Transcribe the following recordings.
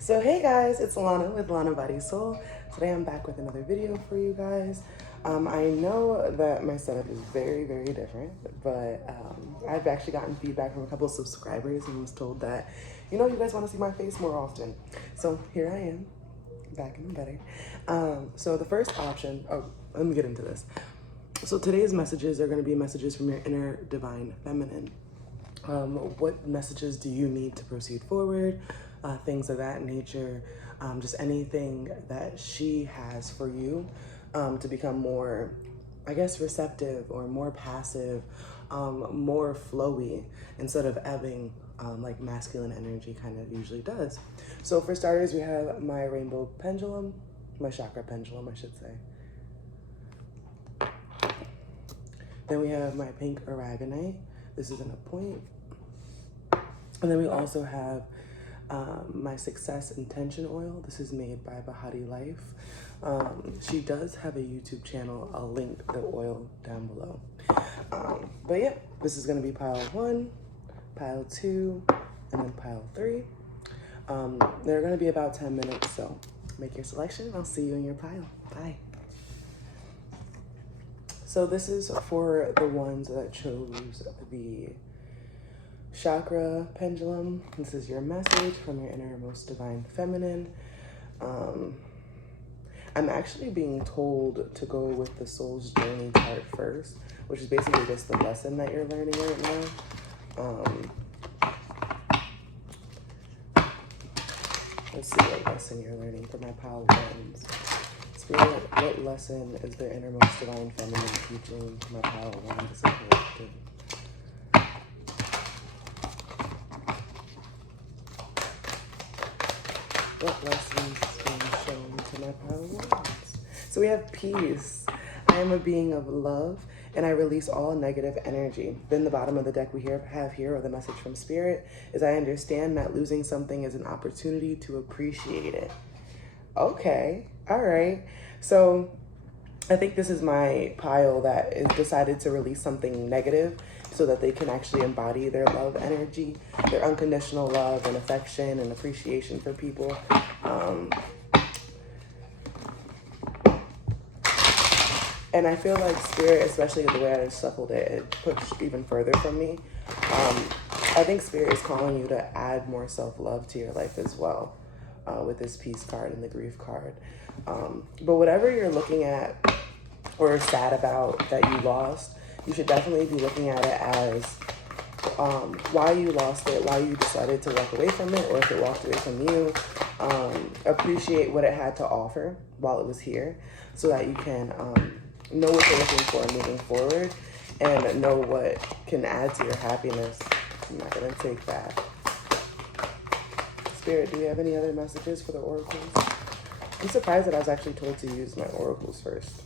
So hey guys, it's Lana with Lana Body Soul. Today I'm back with another video for you guys. I know that my setup is very different, but I've actually gotten feedback from a couple of subscribers and was told that, you guys want to see my face more often. So here I am, back and better. So the first option, let me get into this. So today's messages are going to be messages from your inner divine feminine. What messages do you need to proceed forward? Things of that nature, just anything that she has for you to become more, I guess, receptive or more passive, more flowy instead of ebbing like masculine energy kind of usually does. So for starters, we have my rainbow pendulum, my chakra pendulum, I should say. Then we have my pink aragonite. This is in a point. And then we also have my Success Intention Oil. This is made by Bahati Life. She does have a YouTube channel. I'll link the oil down below. But yeah, this is gonna be pile 1, pile 2, and then pile 3. They're gonna be about 10 minutes, so make your selection. I'll see you in your pile. Bye. So this is for the ones that chose the chakra pendulum. This is your message from your innermost divine feminine. I'm actually being told to go with the soul's journey part first, which is basically just the lesson that you're learning right now. Let's see what lesson you're learning for my pile ones. Spirit, what lesson is the innermost divine feminine teaching my pile one? This is collective. What lessons being shown to my pile ones? So we have peace. I am a being of love, and I release all negative energy. Then the bottom of the deck we have here, or the message from Spirit, is I understand that losing something is an opportunity to appreciate it. Okay, all right. So I think this is my pile that is decided to release something negative so that they can actually embody their love energy, their unconditional love and affection and appreciation for people. And I feel like Spirit, especially the way I shuffled it, it pushed even further from me. I think Spirit is calling you to add more self-love to your life as well with this peace card and the grief card. But whatever you're looking at or sad about that you lost, you should definitely be looking at it as why you lost it, why you decided to walk away from it, or if it walked away from you. Appreciate what it had to offer while it was here so that you can know what you're looking for moving forward and know what can add to your happiness. I'm not going to take that. Spirit, do we have any other messages for the oracles? I'm surprised that I was actually told to use my oracles first.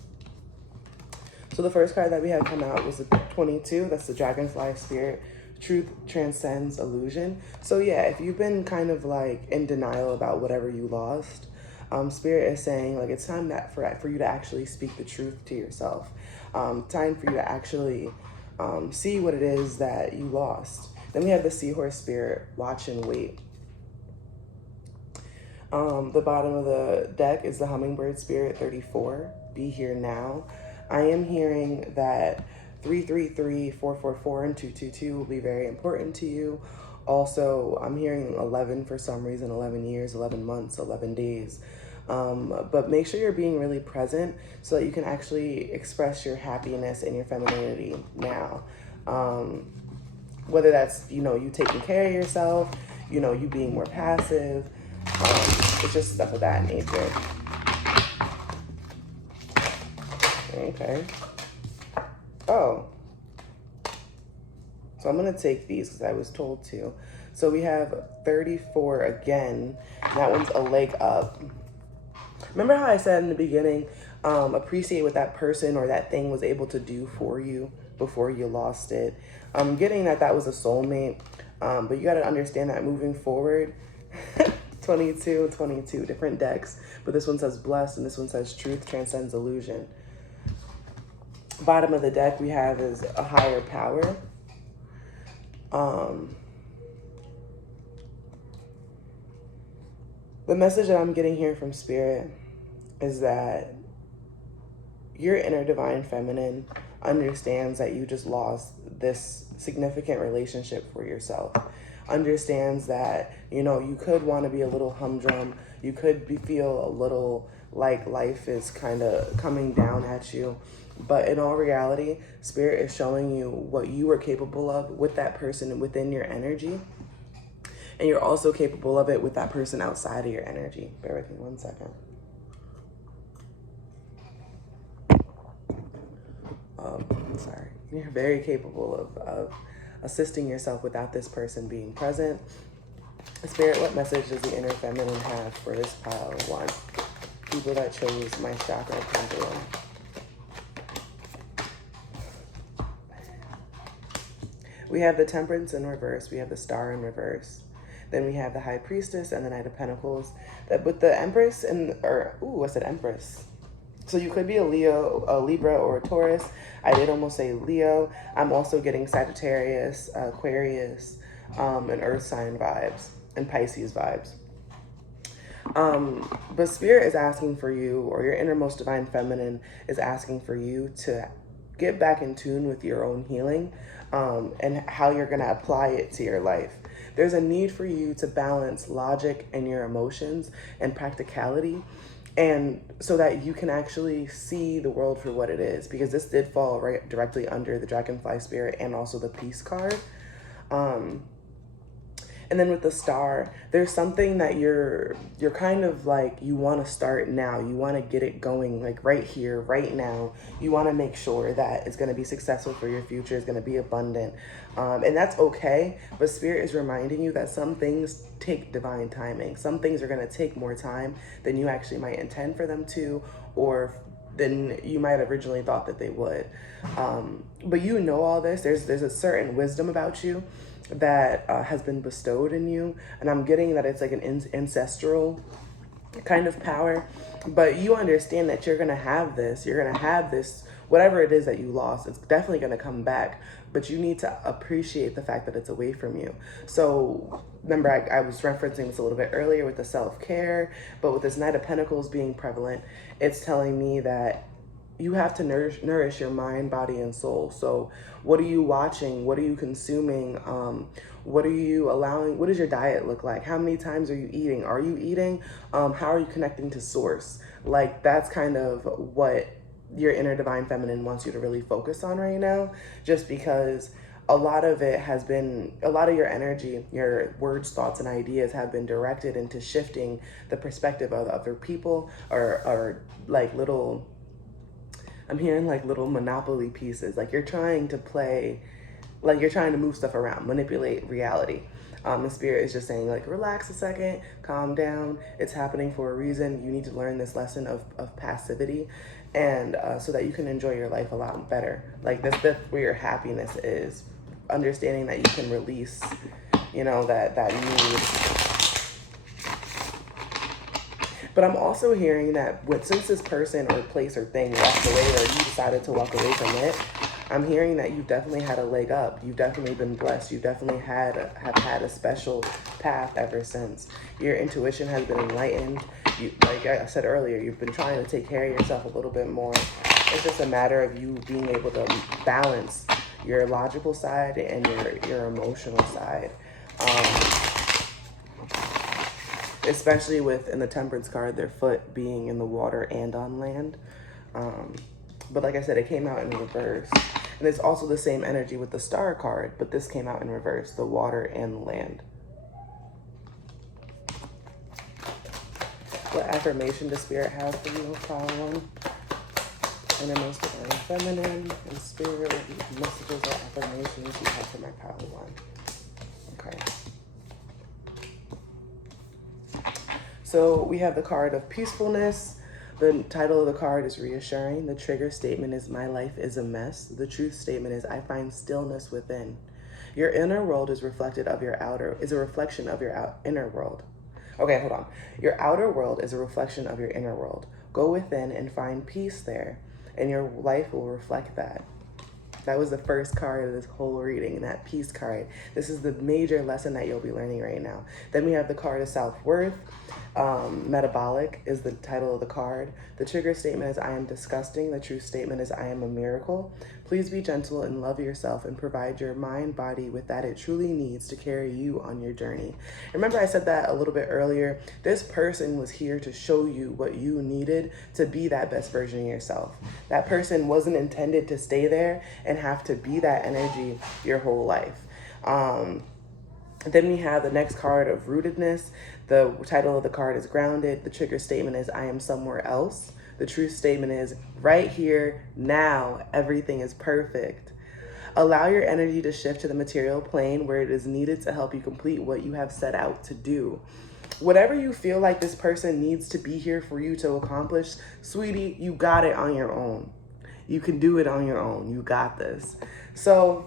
So the first card that we had come out was the 22. That's the Dragonfly Spirit. Truth transcends illusion. So yeah, if you've been kind of like in denial about whatever you lost, Spirit is saying like it's time that for you to actually speak the truth to yourself. Time for you to actually see what it is that you lost. Then we have the Seahorse Spirit, watch and wait. The bottom of the deck is the Hummingbird Spirit 34, be here now. I am hearing that 333, 444, and 222 will be very important to you. Also, I'm hearing 11 for some reason, 11 years, 11 months, 11 days. But make sure you're being really present so that you can actually express your happiness and your femininity now. Whether that's, you taking care of yourself, you being more passive, it's just stuff of that nature. Okay. Oh. So I'm going to take these because I was told to. So we have 34 again. That one's a leg up. Remember how I said in the beginning, appreciate what that person or that thing was able to do for you before you lost it. I'm getting that was a soulmate, but you got to understand that moving forward, 22 and 22, different decks, but this one says blessed and this one says truth transcends illusion. Bottom of the deck we have is a higher power. The message that I'm getting here from Spirit is that your inner divine feminine understands that you just lost this significant relationship for yourself. Understands that, you could want to be a little humdrum. You could feel a little like life is kind of coming down at you. But in all reality, Spirit is showing you what you are capable of with that person within your energy. And you're also capable of it with that person outside of your energy. Bear with me 1 second. Sorry. You're very capable of assisting yourself without this person being present. Spirit, what message does the inner feminine have for this pile one? People that chose my chakra pendulum. We have the Temperance in reverse. We have the Star in reverse. Then we have the High Priestess and the Knight of Pentacles. That with the Empress I said Empress. So you could be a Leo, a Libra, or a Taurus. I did almost say Leo. I'm also getting Sagittarius, Aquarius, and Earth sign vibes, and Pisces vibes. But Spirit is asking for you, or your innermost divine feminine is asking for you to get back in tune with your own healing, and how you're going to apply it to your life. There's a need for you to balance logic and your emotions and practicality, and so that you can actually see the world for what it is, because this did fall right directly under the Dragonfly Spirit and also the Peace card. And then with the Star, there's something that you're kind of like, you want to start now. You want to get it going like right here, right now. You want to make sure that it's going to be successful for your future. It's going to be abundant. And that's okay. But Spirit is reminding you that some things take divine timing. Some things are going to take more time than you actually might intend for them to, or than you might have originally thought that they would. But you know all this. There's a certain wisdom about you that has been bestowed in you, and I'm getting that it's like an ancestral kind of power. But you understand that you're gonna have this, whatever it is that you lost, it's definitely gonna come back, but you need to appreciate the fact that it's away from you. So remember, I was referencing this a little bit earlier with the self-care, but with this Knight of Pentacles being prevalent, it's telling me that you have to nourish your mind, body, and soul. So what are you watching? What are you consuming? What are you allowing? What does your diet look like? How many times are you eating? Are you eating? How are you connecting to source? Like, that's kind of what your inner divine feminine wants you to really focus on right now, just because a lot of your energy, your words, thoughts, and ideas have been directed into shifting the perspective of other people, or like little, I'm hearing like little Monopoly pieces. Like you're trying to move stuff around, manipulate reality. The Spirit is just saying, like, relax a second, calm down. It's happening for a reason. You need to learn this lesson of passivity, and so that you can enjoy your life a lot better. Like that's where your happiness is. Understanding that you can release, that need. But I'm also hearing that since this person or place or thing walked away, or you decided to walk away from it, I'm hearing that you've definitely had a leg up. You've definitely been blessed. You definitely have had a special path ever since. Your intuition has been enlightened. Like I said earlier, you've been trying to take care of yourself a little bit more. It's just a matter of you being able to balance your logical side and your emotional side. Especially in the Temperance card, their foot being in the water and on land. But like I said, it came out in reverse. And it's also the same energy with the Star card, but this came out in reverse, the water and the land. What affirmation does Spirit have for you, pile one? Innermost divine feminine and Spirit, what messages or affirmations you have for my pile one? Okay. So we have the card of peacefulness. The title of the card is reassuring. The trigger statement is my life is a mess. The truth statement is I find stillness within. Your inner world is a reflection of your inner world. Okay, hold on. Your outer world is a reflection of your inner world. Go within and find peace there, and your life will reflect that. That was the first card of this whole reading, that Peace card. This is the major lesson that you'll be learning right now. Then we have the card of self-worth. Metabolic is the title of the card. The trigger statement is I am disgusting. The truth statement is I am a miracle. Please be gentle and love yourself and provide your mind, body with that it truly needs to carry you on your journey. Remember I said that a little bit earlier. This person was here to show you what you needed to be that best version of yourself. That person wasn't intended to stay there and have to be that energy your whole life. Then we have the next card of rootedness. The title of the card is grounded. The trigger statement is I am somewhere else. The truth statement is right here, now, everything is perfect. Allow your energy to shift to the material plane where it is needed to help you complete what you have set out to do. Whatever you feel like this person needs to be here for you to accomplish, sweetie, you got it on your own. You can do it on your own. You got this. So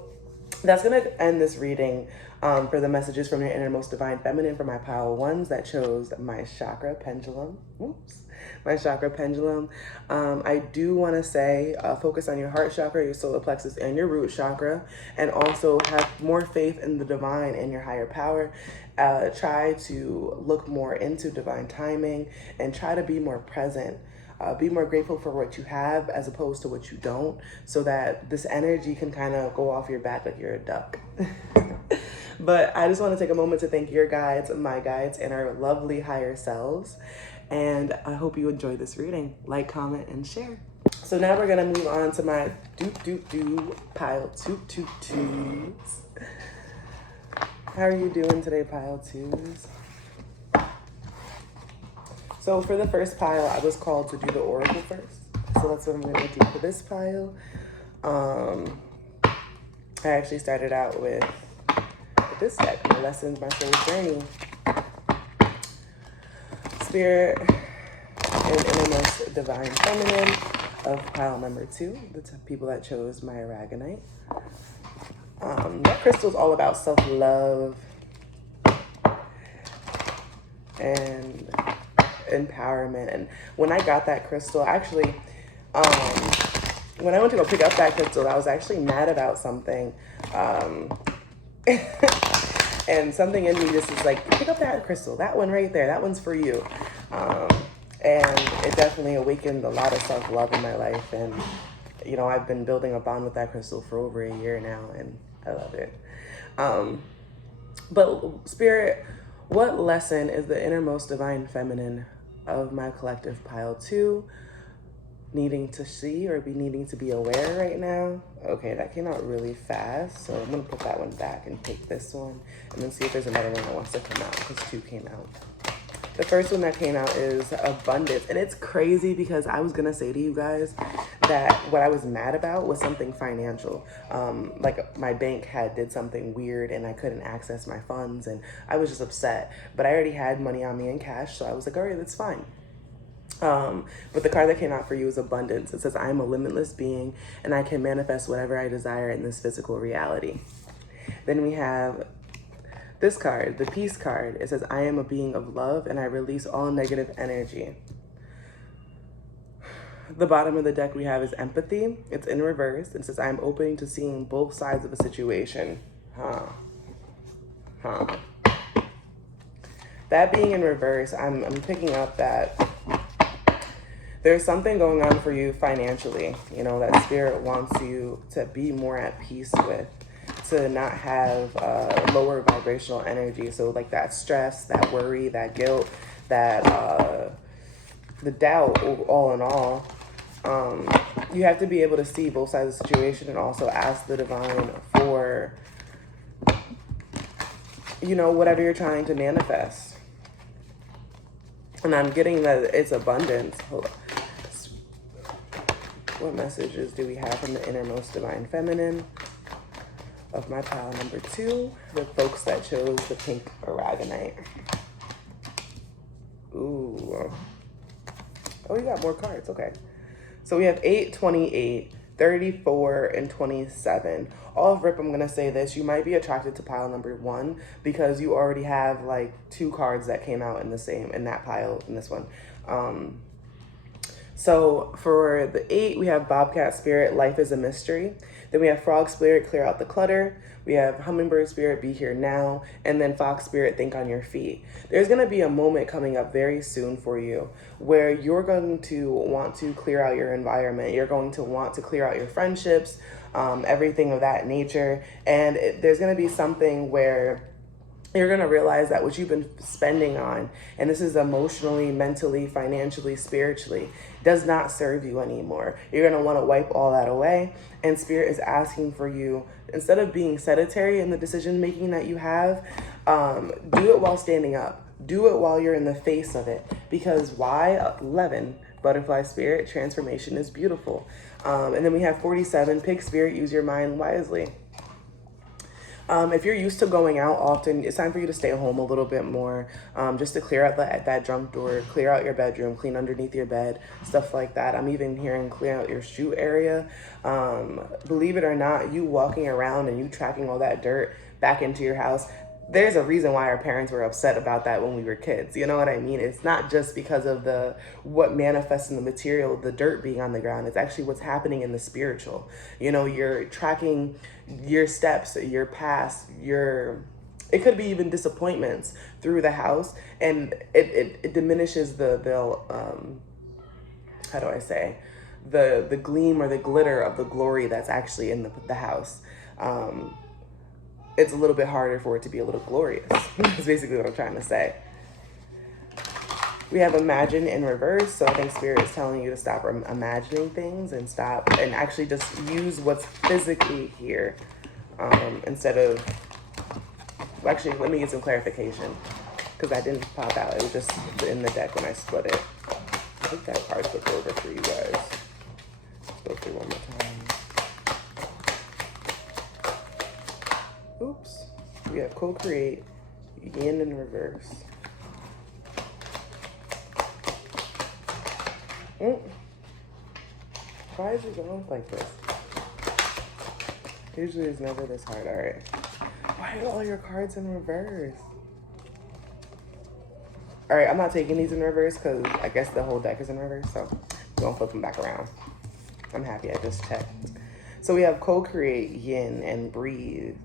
that's going to end this reading for the messages from your innermost divine feminine for my pile ones that chose my chakra pendulum. Whoops. My chakra pendulum. I do want to say focus on your heart chakra, your solar plexus, and your root chakra, and also have more faith in the divine and your higher power. Try to look more into divine timing and try to be more present. Be more grateful for what you have as opposed to what you don't, so that this energy can kind of go off your back like you're a duck. But I just want to take a moment to thank your guides, my guides, and our lovely higher selves. And I hope you enjoy this reading. Like, comment, and share. So now we're going to move on to my pile 222s. How are you doing today, pile 2s? So for the first pile, I was called to do the oracle first. So that's what I'm going to do for this pile. I actually started out with this deck, My Lessons, My Soul's Journey. Spirit and Innermost Divine Feminine of pile number 2, the people that chose my aragonite. That crystal is all about self-love and empowerment. And when I got that crystal, actually, when I went to go pick up that crystal, I was actually mad about something. And something in me just is like, pick up that crystal, that one right there, that one's for you. And it definitely awakened a lot of self-love in my life. And, you know, I've been building a bond with that crystal for over a year now, and I love it. But Spirit, what lesson is the innermost divine feminine of my collective pile 2 needing to see or be needing to be aware right now? Okay, that came out really fast, so I'm gonna put that one back and take this one and then see if there's another one that wants to come out, because 2 came out. The first one that came out is abundance, and it's crazy because I was gonna say to you guys that what I was mad about was something financial. Like my bank did something weird and I couldn't access my funds, and I was just upset. But I already had money on me in cash, so I was like, all right, that's fine. But the card that came out for you is abundance. It says, I am a limitless being and I can manifest whatever I desire in this physical reality. Then we have this card, the peace card. It says, I am a being of love and I release all negative energy. The bottom of the deck we have is empathy. It's in reverse. It says, I am open to seeing both sides of a situation. That being in reverse, I'm picking up that there's something going on for you financially, you know, that Spirit wants you to be more at peace with, to not have lower vibrational energy. So like that stress, that worry, that guilt, that the doubt, all in all. You have to be able to see both sides of the situation and also ask the divine for, you know, whatever you're trying to manifest. And I'm getting that it's abundance. Hold on. What messages do we have from the innermost divine feminine of my pile number 2, the folks that chose the pink aragonite? Ooh. Oh, you got more cards. Okay. So we have 8, 28, 34, and 27. Off rip, I'm going to say this. You might be attracted to pile number 1 because you already have like 2 cards that came out in that pile, in this one. So for the 8, we have Bobcat Spirit, Life is a Mystery. Then we have frog spirit, clear out the clutter. We have hummingbird spirit, be here now. And then fox spirit, think on your feet. There's going to be a moment coming up very soon for you where you're going to want to clear out your environment. You're going to want to clear out your friendships, everything of that nature. And there's going to be something where you're going to realize that what you've been spending on, and this is emotionally, mentally, financially, spiritually, does not serve you anymore. You're going to want to wipe all that away. And Spirit is asking for you, instead of being sedentary in the decision making that you have, do it while standing up. Do it while you're in the face of it. Because why? 11, butterfly spirit, transformation is beautiful. And then we have 47, pig spirit, use your mind wisely. If you're used to going out often, it's time for you to stay home a little bit more, just to clear out that junk drawer, clear out your bedroom, clean underneath your bed, stuff like that. I'm even hearing clear out your shoe area. Believe it or not, you walking around and you tracking all that dirt back into your house, there's a reason why our parents were upset about that when we were kids. You know what I mean? It's not just because of what manifests in the material, the dirt being on the ground. It's actually what's happening in the spiritual. You know, you're tracking your steps, your past, it could be even disappointments through the house, and it diminishes how do I say, the gleam or the glitter of the glory that's actually in the house. It's a little bit harder for it to be a little glorious. That's basically what I'm trying to say. We have imagine in reverse. So I think Spirit is telling you to stop imagining things and actually just use what's physically here, instead of, actually, let me get some clarification because that didn't pop out. It was just in the deck when I split it. I think that card flipped over for you guys. Let's go through one more time. Oops. We have co-create, yin in reverse. Why is it going like this? Usually it's never this hard. All right. Why are all your cards in reverse? All right, I'm not taking these in reverse because I guess the whole deck is in reverse, so I'm going to flip them back around. I'm happy I just checked. So we have co-create, yin, and breathe.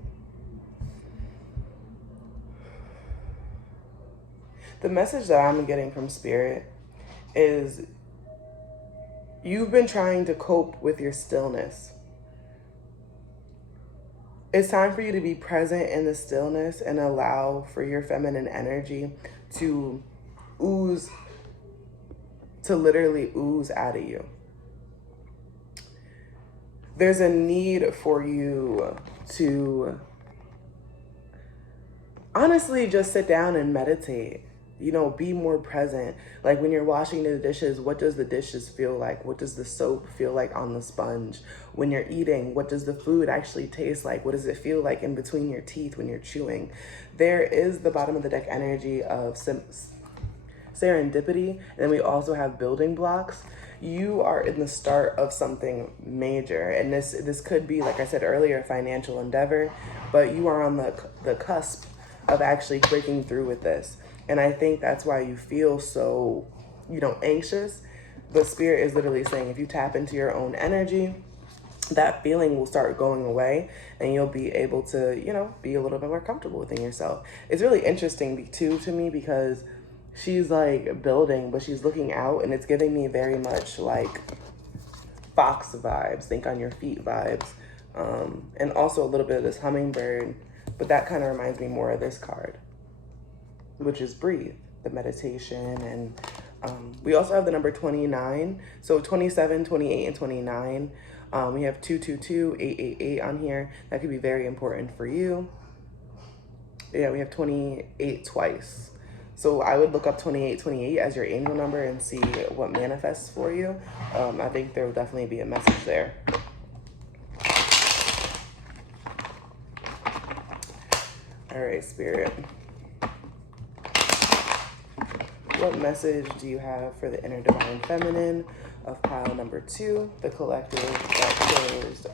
The message that I'm getting from Spirit is you've been trying to cope with your stillness. It's time for you to be present in the stillness and allow for your feminine energy to literally ooze out of you. There's a need for you to honestly just sit down and meditate. You know, be more present. Like when you're washing the dishes, what does the dishes feel like? What does the soap feel like on the sponge? When you're eating, what does the food actually taste like? What does it feel like in between your teeth when you're chewing? There is the bottom of the deck energy of serendipity, and then we also have building blocks. You are in the start of something major, and this could be, like I said earlier, a financial endeavor, but you are on the cusp of actually breaking through with this. And I think that's why you feel so, anxious. But Spirit is literally saying if you tap into your own energy, that feeling will start going away and you'll be able to, be a little bit more comfortable within yourself. It's really interesting too to me because she's like building, but she's looking out, and it's giving me very much like fox vibes, think on your feet vibes, and also a little bit of this hummingbird, but that kind of reminds me more of this card, which is breathe, the meditation. And we also have the number 29. So 27, 28, and 29. We have 222, 888 on here. That could be very important for you. Yeah, we have 28 twice. So I would look up 2828 as your angel number and see what manifests for you. I think there will definitely be a message there. All right, Spirit. What message do you have for the inner divine feminine of pile number 2, the collective that chose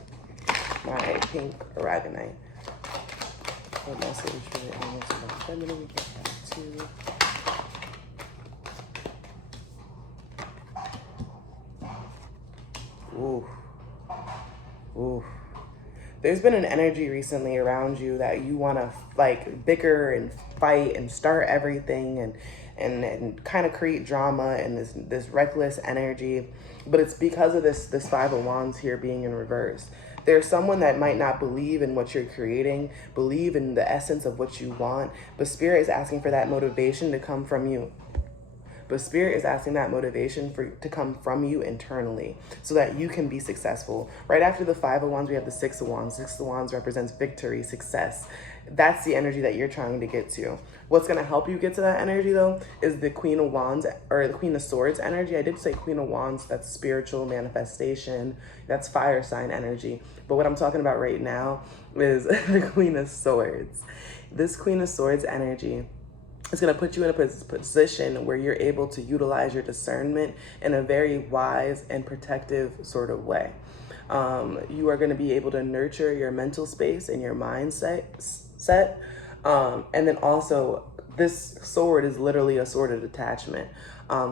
my pink aragonite? What message for the inner divine feminine of pile 2? Ooh. There's been an energy recently around you that you want to like bicker and fight and start everything and kind of create drama and this reckless energy, but it's because of this Five of Wands here being in reverse. There's someone that might not believe in what you're creating, believe in the essence of what you want, but Spirit is asking for that motivation to come from you. But Spirit is asking that motivation to come from you internally so that you can be successful. Right after the Five of Wands, we have the Six of Wands. Six of Wands represents victory, success. That's the energy that you're trying to get to. What's going to help you get to that energy, though, is the Queen of Wands or the Queen of Swords energy. I did say Queen of Wands. That's spiritual manifestation. That's fire sign energy. But what I'm talking about right now is the Queen of Swords. This Queen of Swords energy, it's going to put you in a position where you're able to utilize your discernment in a very wise and protective sort of way. You are going to be able to nurture your mental space and your mindset. And then also, this sword is literally a sword of detachment.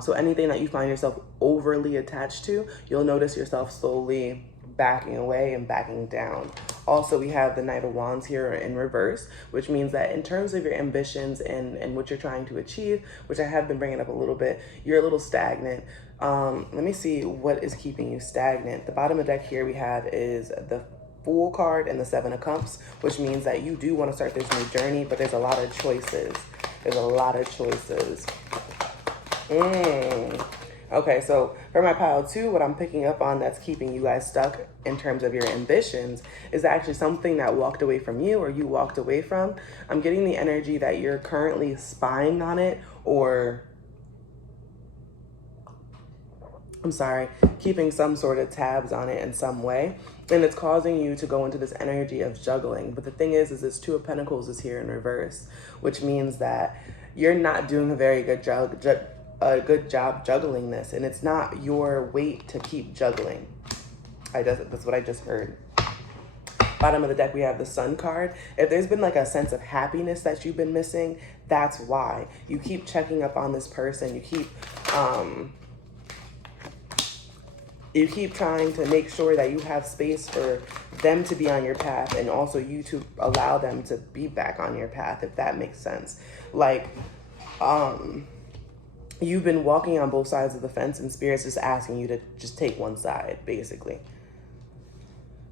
So anything that you find yourself overly attached to, you'll notice yourself slowly backing away and backing down. Also, we have the Knight of Wands here in reverse, which means that in terms of your ambitions and what you're trying to achieve, which I have been bringing up a little bit, you're a little stagnant. Let me see what is keeping you stagnant. The bottom of the deck here we have is the Fool card and the Seven of Cups, which means that you do want to start this new journey, but there's a lot of choices. There's a lot of choices. Okay, so for my pile 2, what I'm picking up on that's keeping you guys stuck in terms of your ambitions is actually something that walked away from you or you walked away from. I'm getting the energy that you're currently spying on it or, keeping some sort of tabs on it in some way. And it's causing you to go into this energy of juggling. But the thing is this Two of Pentacles is here in reverse, which means that you're not doing a very good job juggling this, and it's not your weight to keep juggling. That's what I just heard. Bottom of the deck, we have the Sun card. If there's been like a sense of happiness that you've been missing, that's why. You keep checking up on this person. You keep trying to make sure that you have space for them to be on your path and also you to allow them to be back on your path, if that makes sense. Like, you've been walking on both sides of the fence and Spirit's just asking you to just take one side, basically.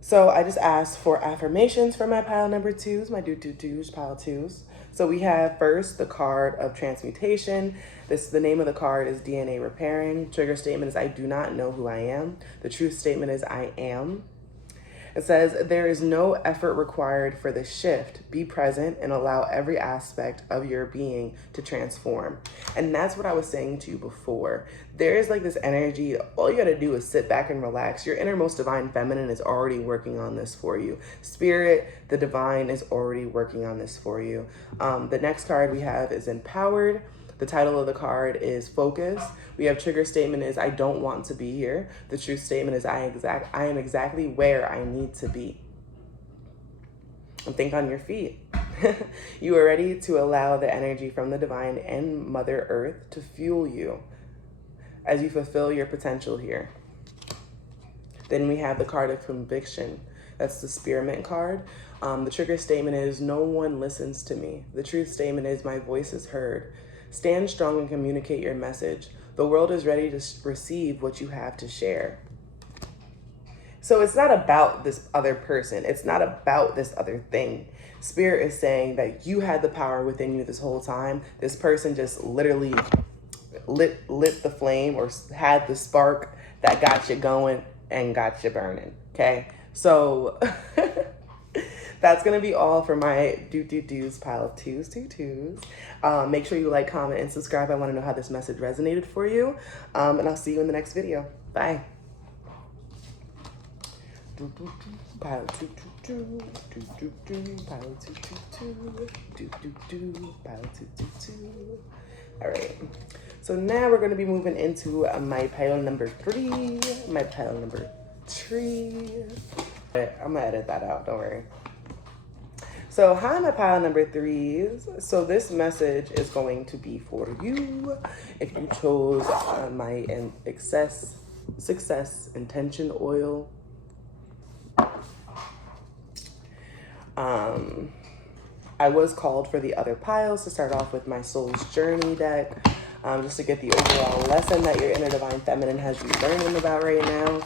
So I just asked for affirmations for my pile number 2s, my pile 2s. So we have first the card of transmutation. The name of the card is DNA repairing. Trigger statement is I do not know who I am. The truth statement is I am. It says, there is no effort required for the shift. Be present and allow every aspect of your being to transform. And that's what I was saying to you before. There is like this energy, all you gotta do is sit back and relax. Your innermost divine feminine is already working on this for you. Spirit, the divine, is already working on this for you. The next card we have is empowered. The title of the card is Focus. We have trigger statement is I don't want to be here. The truth statement is I am exactly where I need to be. And think on your feet. You are ready to allow the energy from the divine and Mother Earth to fuel you as you fulfill your potential here. Then we have the card of conviction. That's the Spearmint card. The trigger statement is no one listens to me. The truth statement is my voice is heard. Stand strong and communicate your message. The world is ready to receive what you have to share. So it's not about this other person. It's not about this other thing. Spirit is saying that you had the power within you this whole time. This person just literally lit the flame or had the spark that got you going and got you burning. Okay? So that's going to be all for my do's pile of twos. Make sure you like, comment, and subscribe. I want to know how this message resonated for you. And I'll see you in the next video. Bye. Pile two. All right. So now we're going to be moving into my pile number 3. My pile number 3. I'm going to edit that out. Don't worry. So hi, my pile number 3s. So this message is going to be for you if you chose my success intention oil. I was called for the other piles to start off with my Soul's Journey deck, just to get the overall lesson that your inner divine feminine has you learning about right now.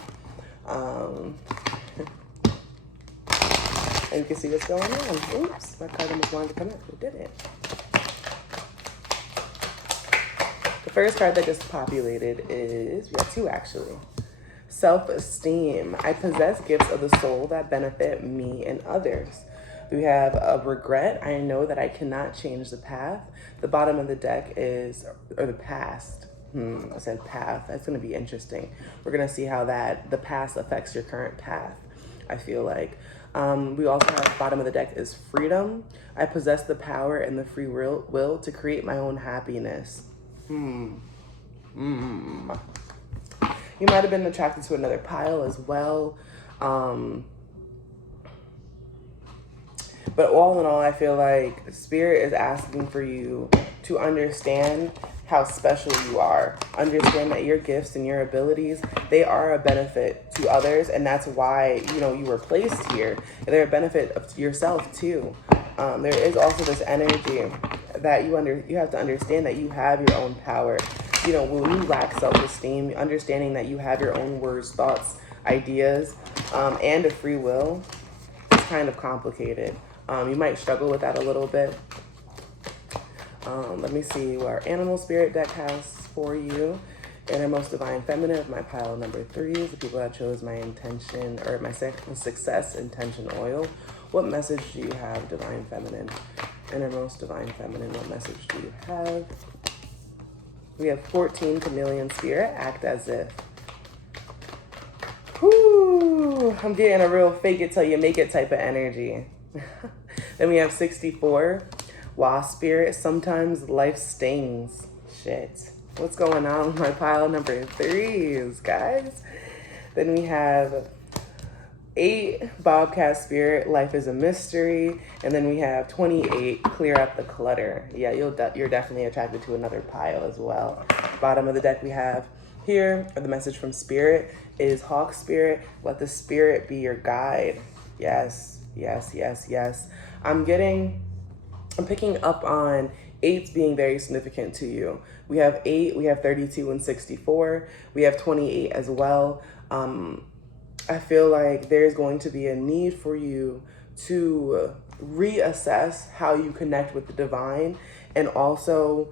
And you can see what's going on. Oops, my card almost wanted to come up. It didn't. The first card that just populated is, we got two actually. Self-esteem. I possess gifts of the soul that benefit me and others. We have a regret. I know that I cannot change the path. The bottom of the deck is, or the past. I said path. That's going to be interesting. We're going to see how the past affects your current path, I feel like. We also have, bottom of the deck is freedom. I possess the power and the free will to create my own happiness. You might have been attracted to another pile as well. But all in all, I feel like Spirit is asking for you to understand how special you are. Understand that your gifts and your abilities, they are a benefit to others. And that's why, you were placed here. They're a benefit of yourself too. There is also this energy that you have to understand that you have your own power. When you lack self-esteem, understanding that you have your own words, thoughts, ideas, and a free will, it's kind of complicated. You might struggle with that a little bit. Let me see what our animal spirit deck has for you. Innermost divine feminine of my pile number 3 is the people that chose my intention, or my success intention oil. What message do you have, divine feminine? Innermost divine feminine, what message do you have? We have 14, chameleon spirit, act as if. Whoo, I'm getting a real fake it till you make it type of energy. Then we have 64, wasp spirit, sometimes life stings. Shit, what's going on with my pile number 3s, guys? Then we have 8, bobcat spirit, life is a mystery. And then we have 28, clear out the clutter. Yeah, you're definitely attracted to another pile as well. Bottom of the deck we have here, or the message from Spirit is hawk spirit, let the spirit be your guide. Yes, yes, yes, yes. I'm picking up on 8s being very significant to you. We have 8, we have 32 and 64. We have 28 as well. I feel like there's going to be a need for you to reassess how you connect with the divine, and also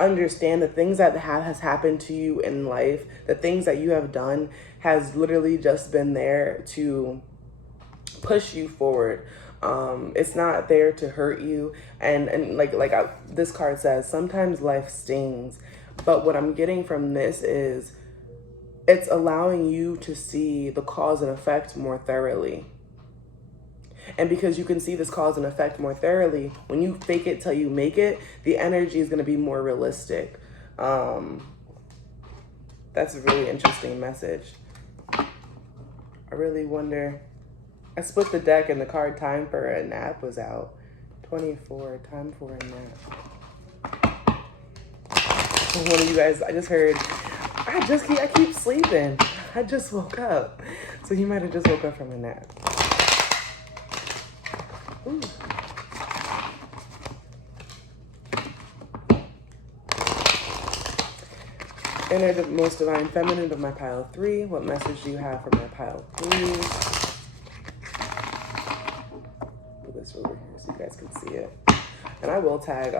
understand the things that has happened to you in life, the things that you have done has literally just been there to push you forward. It's not there to hurt you. And this card says, sometimes life stings. But what I'm getting from this is it's allowing you to see the cause and effect more thoroughly. And because you can see this cause and effect more thoroughly, when you fake it till you make it, the energy is going to be more realistic. That's a really interesting message. I really wonder. I split the deck and the card time for a nap was out. 24, time for a nap. One of you guys, I just heard, I keep sleeping. I just woke up. So you might have just woke up from a nap. Ooh. Most divine feminine of my pile 3. What message do you have for my pile 3? Put this over here so you guys can see it. And I will tag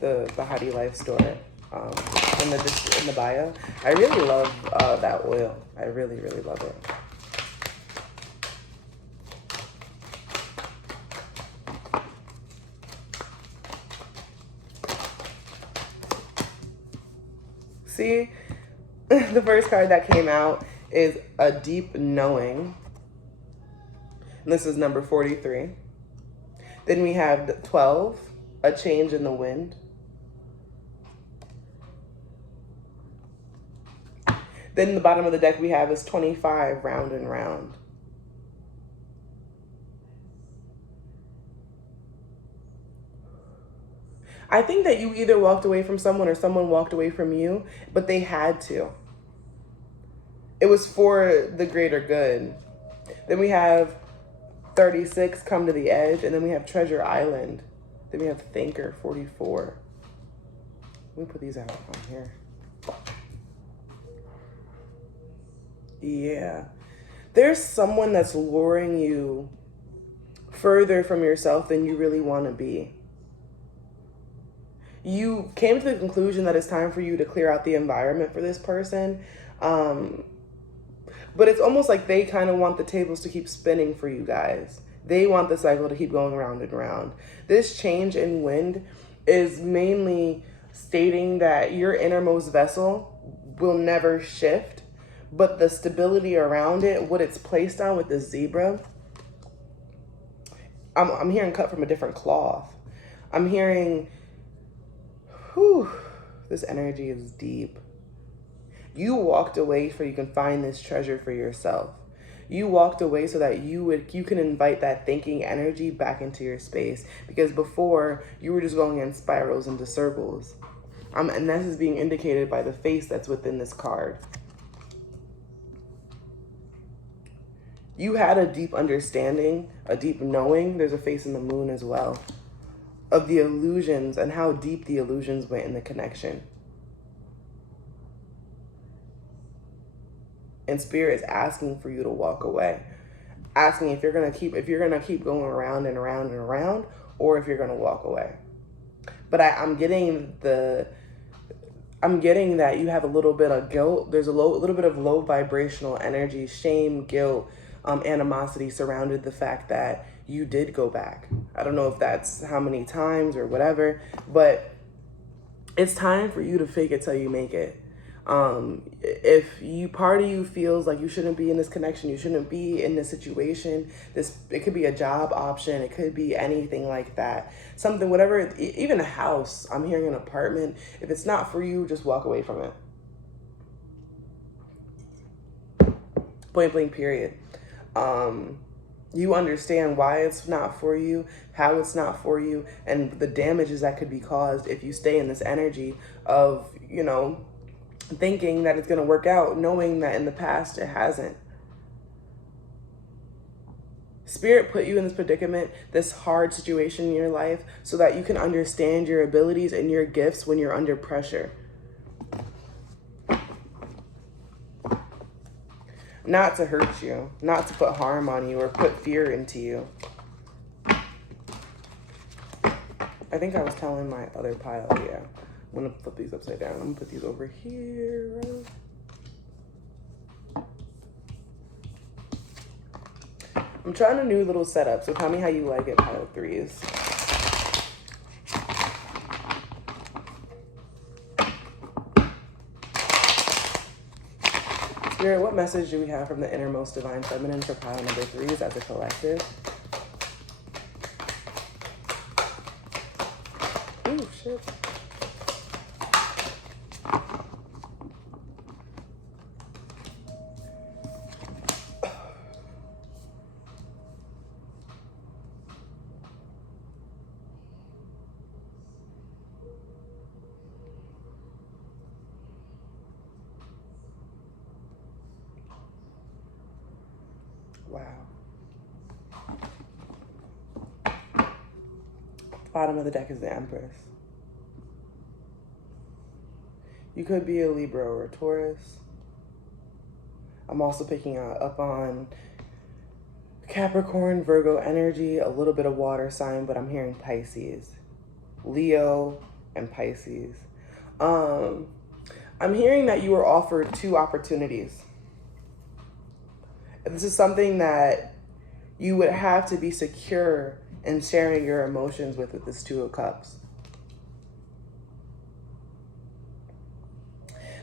the Bahati Life store in the bio. I really love that oil. I really, really love it. See, the first card that came out is a deep knowing. And this is number 43. Then we have 12, a change in the wind. Then the bottom of the deck we have is 25, round and round. I think that you either walked away from someone or someone walked away from you, but they had to. It was for the greater good. Then we have 36, come to the edge. And then we have Treasure Island. Then we have Thinker, 44. Let me put these out on here. Yeah. There's someone that's luring you further from yourself than you really want to be. You came to the conclusion that it's time for you to clear out the environment for this person. But it's almost like they kind of want the tables to keep spinning for you guys. They want the cycle to keep going round and round. This change in wind is mainly stating that your innermost vessel will never shift, but the stability around it, what it's placed on with the zebra, I'm hearing cut from a different cloth. I'm hearing, whew, this energy is deep. You walked away so you can find this treasure for yourself. You walked away so that you can invite that thinking energy back into your space, because before you were just going in spirals into circles. And this is being indicated by the face that's within this card. You had a deep understanding, a deep knowing, there's a face in the moon as well, of the illusions and how deep the illusions went in the connection. And Spirit is asking for you to walk away, asking if you're gonna keep going around and around and around, or if you're gonna walk away. But I'm getting that you have a little bit of guilt. There's a little bit of low vibrational energy, shame, guilt, animosity surrounded the fact that you did go back. I don't know if that's how many times or whatever, but it's time for you to fake it till you make it. If part of you feels like you shouldn't be in this connection, you shouldn't be in this situation, it could be a job option, it could be anything like that. Something, whatever, even a house, I'm hearing an apartment. If it's not for you, just walk away from it. Point blank, period. You understand why it's not for you, how it's not for you, and the damages that could be caused if you stay in this energy of, thinking that it's going to work out, knowing that in the past it hasn't. Spirit put you in this predicament, this hard situation in your life, so that you can understand your abilities and your gifts when you're under pressure. Not to hurt you, not to put harm on you or put fear into you. I think I was telling my other pile, yeah. I'm gonna flip these upside down. I'm gonna put these over here. I'm trying a new little setup, so tell me how you like it, pile threes. Spirit, what message do we have from the innermost divine feminine for pile number threes as a collective? Ooh, shit. Wow. Bottom of the deck is the Empress. You could be a Libra or a Taurus. I'm also picking up on Capricorn, Virgo energy, a little bit of water sign, but I'm hearing Pisces, Leo, and Pisces. I'm hearing that you were offered two opportunities. This is something that you would have to be secure in sharing your emotions with this Two of Cups.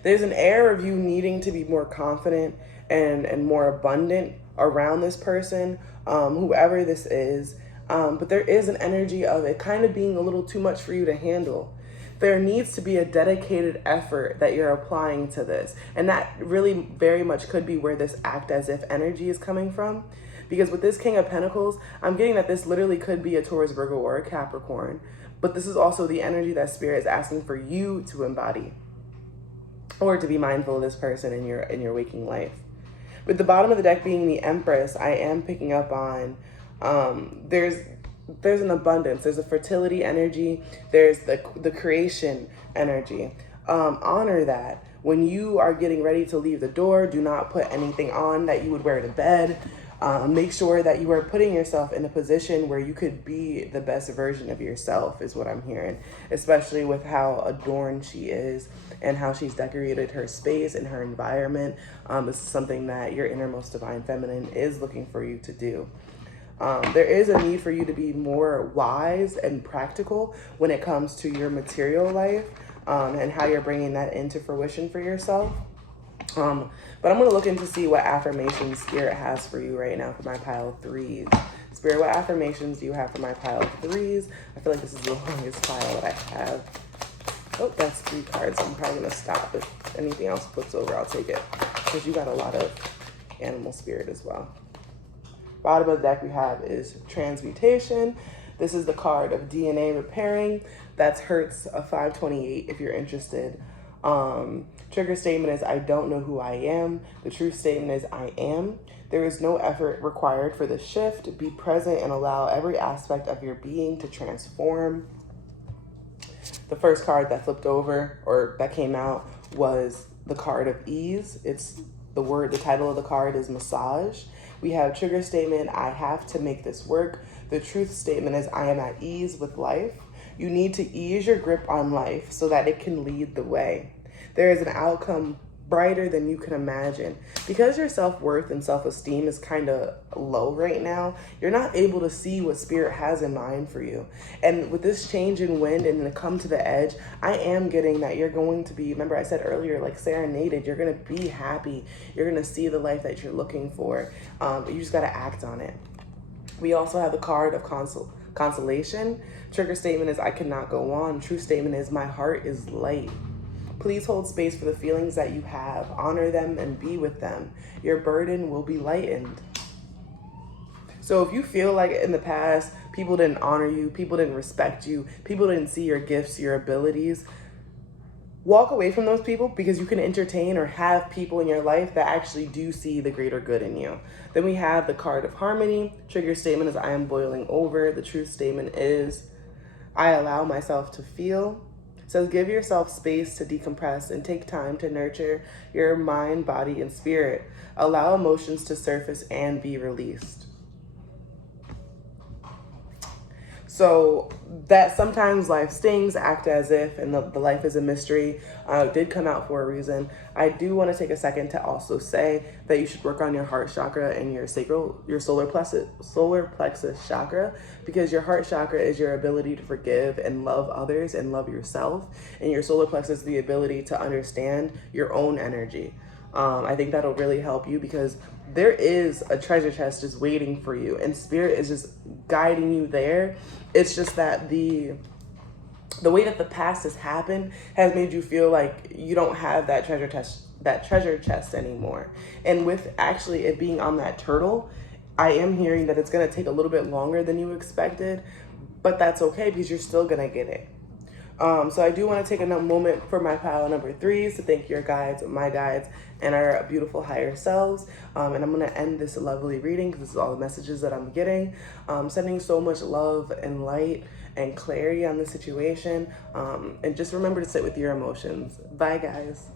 There's an air of you needing to be more confident and more abundant around this person, whoever this is. But there is an energy of it kind of being a little too much for you to handle. There needs to be a dedicated effort that you're applying to this. And that really very much could be where this act as if energy is coming from. Because with this King of Pentacles, I'm getting that this literally could be a Taurus, Virgo, or a Capricorn. But this is also the energy that Spirit is asking for you to embody, or to be mindful of this person in your waking life. With the bottom of the deck being the Empress, I am picking up on There's an abundance, there's a fertility energy, there's the creation energy. Honor that. When you are getting ready to leave the door, do not put anything on that you would wear to bed. Make sure that you are putting yourself in a position where you could be the best version of yourself, is what I'm hearing, especially with how adorned she is and how she's decorated her space and her environment. This is something that your innermost divine feminine is looking for you to do. There is a need for you to be more wise and practical when it comes to your material life, and how you're bringing that into fruition for yourself. But I'm going to look into see what affirmations Spirit has for you right now for my pile of threes. Spirit, what affirmations do you have for my pile of threes? I feel like this is the longest pile that I have. Oh, that's 3 cards. I'm probably going to stop. If anything else flips over, I'll take it, because you got a lot of animal spirit as well. Bottom of the deck we have is transmutation. This is the card of DNA repairing. That's Hertz of 528 if you're interested. Trigger statement is I don't know who I am. The truth statement is I am. There is no effort required for the shift. Be present and allow every aspect of your being to transform. The first card that flipped over or that came out was the card of ease. It's the title of the card is massage. We have trigger statement, I have to make this work. The truth statement is I am at ease with life. You need to ease your grip on life so that it can lead the way. There is an outcome brighter than you can imagine. Because your self-worth and self-esteem is kind of low right now, you're not able to see what Spirit has in mind for you. And with this change in wind and to come to the edge, I am getting that you're going to be, remember I said earlier, like serenaded, you're going to be happy. You're going to see the life that you're looking for. You just got to act on it. We also have the card of consolation. Trigger statement is I cannot go on. True statement is my heart is light. Please hold space for the feelings that you have. Honor them and be with them. Your burden will be lightened. So if you feel like in the past, people didn't honor you, people didn't respect you, people didn't see your gifts, your abilities, walk away from those people, because you can entertain or have people in your life that actually do see the greater good in you. Then we have the card of harmony. Trigger statement is I am boiling over. The truth statement is I allow myself to feel. It says give yourself space to decompress and take time to nurture your mind, body, and spirit. Allow emotions to surface and be released. So that sometimes life stings, act as if, and the life is a mystery, did come out for a reason. I do want to take a second to also say that you should work on your heart chakra and your solar plexus chakra, because your heart chakra is your ability to forgive and love others and love yourself. And your solar plexus is the ability to understand your own energy. I think that'll really help you, because there is a treasure chest just waiting for you, and Spirit is just guiding you there. It's just that the way that the past has happened has made you feel like you don't have that treasure chest anymore. And with actually it being on that turtle, I am hearing that it's going to take a little bit longer than you expected, but that's okay, because you're still going to get it. So I do want to take a moment for my pile number 3s to thank your guides, my guides, and our beautiful higher selves. And I'm going to end this lovely reading, because this is all the messages that I'm getting. Sending so much love and light and clarity on the situation. And just remember to sit with your emotions. Bye, guys.